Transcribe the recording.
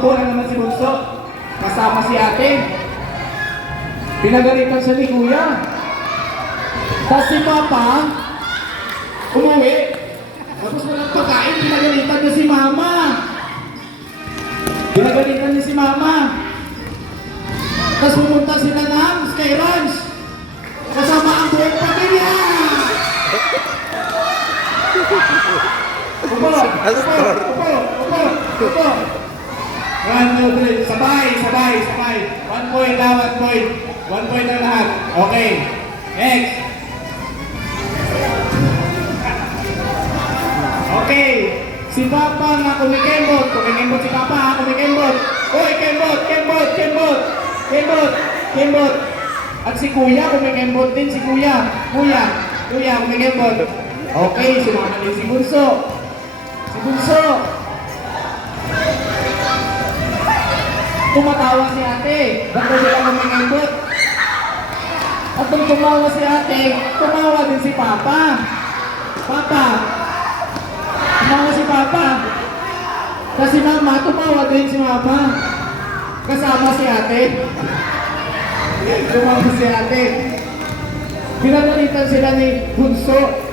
tumakbo na naman si Bunso. Kasama si ate. Pinagalitan siya ni Kuya. Tapos si Papa, umuwi. Tapos walang pagkain, pinagalitan niya si Mama. Pinagalitan niya si Mama. Tapos pumunta sila ng Sky Ranch. Kasama ang buong pamilya. Upo! Upo! 1, 2, 3. Sabay. 1 point na, 1 point. 1 point ang lahat. Okay. Next. Okay. Si Papa na kumikembot. Kumikembot si Papa ha, kumikembot. Uy, kembot. At si Kuya, kumikembot din si Kuya. Kuya, kumikembot. Okay, sumama din si Bunso. Tumatawa si ate. Ba't ba sila kumikembot? At nung tumawa si ate, tumawa din si Papa. Tumawa si Papa. Kasi Mama, tumawa din si Mama. Kasama si ate. Tumawa si ate. Pinagalitan sila ni Bunso.